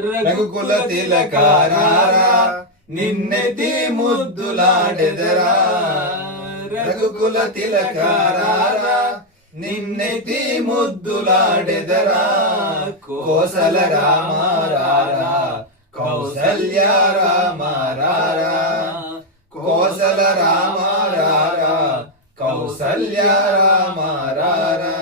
రఘుకుల తిలకారారా నిన్నెత్తి ముద్దులాడెదరా. రఘుకుల తిలకారారా నిన్నెత్తి ముద్దులాడెదరా. కోసల రామారారా కౌసల్య రామారారా. కోసల రామారారా కౌసల్య రామారారా.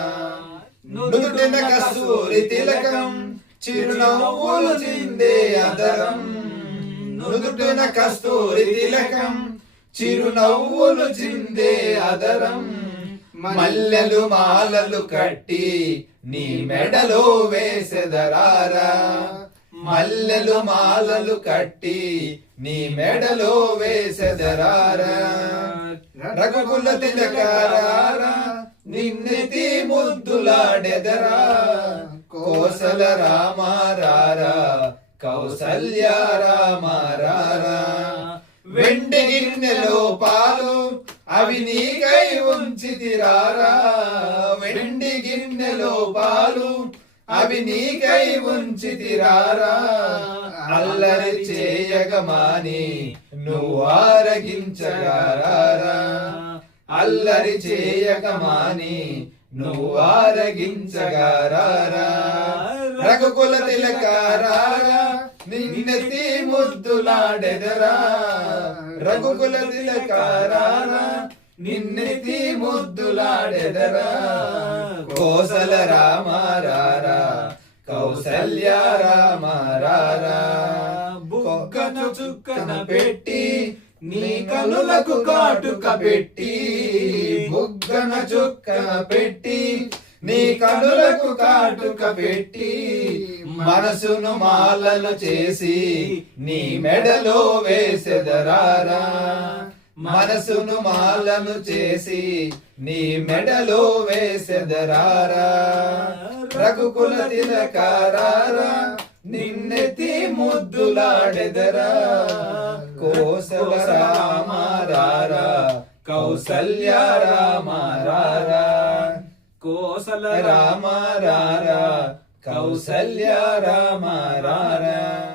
నుదుటిన కస్తూరి తిలకం చిరునవ్వులు చిందే అదరం. నుదుటిన కస్తూరి తిలకం చిరునవ్వులు చిందే అదరం. మల్లెలు మాలలు కట్టి నీ మెడలో వేసెదరారా. మల్లెలు మాలలు కట్టి నీ మెడలో వేసెదరారా. రఘుకుల తిలకారారా నిన్నెత్తి ముద్దులాడెదరా. కోసల రామారారా కౌసల్య రామారారా. వెండి గిన్నెలో పాలు అవి నీకై ఉంచితిరారా. వెండి గిన్నెలో పాలు అవి నీకై ఉంచితిరారా. అల్లరి చేయగమాని నువ్వు ఆరగించగారారా. అల్లరి చేయగమాని నువ్వు ఆరగించగారారా. రఘుకుల తిలకారారా నిన్నెత్తి ముద్దులాడెదరా. రఘుకుల తిలకారారా నిన్నెత్తి ముద్దులాడెదరా. కోసల రామారారా కౌసల్య రామారారా. బుగ్గన చుక్కన పెట్టి నీ కనులకు కాటుక పెట్టి. బుగ్గన చుక్కన పెట్టి నీ కనులకు కాటుక పెట్టి. మనసును మాలలు చేసి నీ మెడలో వేసెదరారా. మనసును మాలను చేసి నీ మెడలో వేసెదరారా. రఘుకుల తిలకారారా నిన్నెత్తి ముద్దులాడెదరా. కోసల రామారారా కౌసల్య రామారారా. కోసల రామారారా కౌసల్య రామారారా.